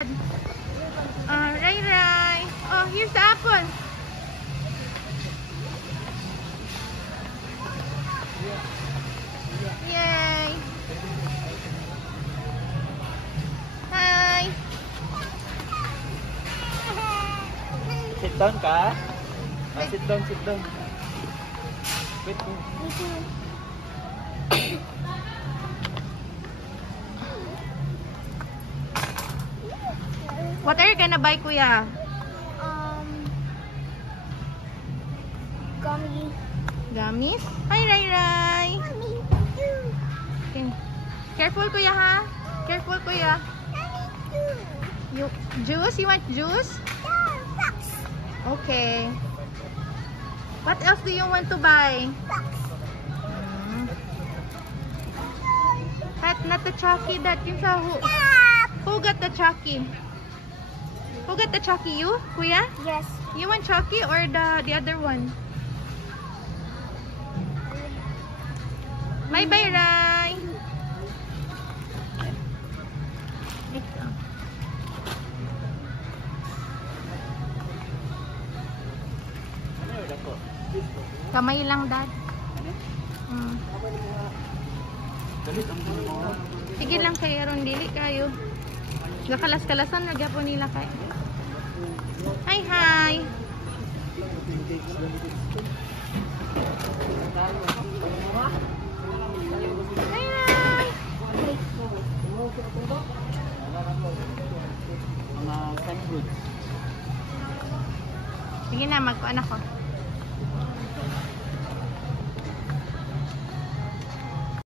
Ray Ray. Oh, here's the apple. Yay. Hi. Sit down ka? Sit down, sit down. Wait. What are you gonna buy, Kuya? Gummy. Gummies? Hi, Ray Ray. Gummy. Okay. Careful, Kuya, ha? Careful, Kuya. You juice? You want juice? Okay. What else do you want to buy? Not the Chucky. That yung sa who got the Chucky? Who got the Chucky? You, Kuya? Yes. You want Chucky or the other one? Bye bye, Ray. Kamay lang, Dad. Sige lang kayo, ron dili kayo. Gakalas-kalasan, nagyapon nila kayo. Hi, hi. Hi, hi. Mga canned goods. Sige na, magkuhan ako.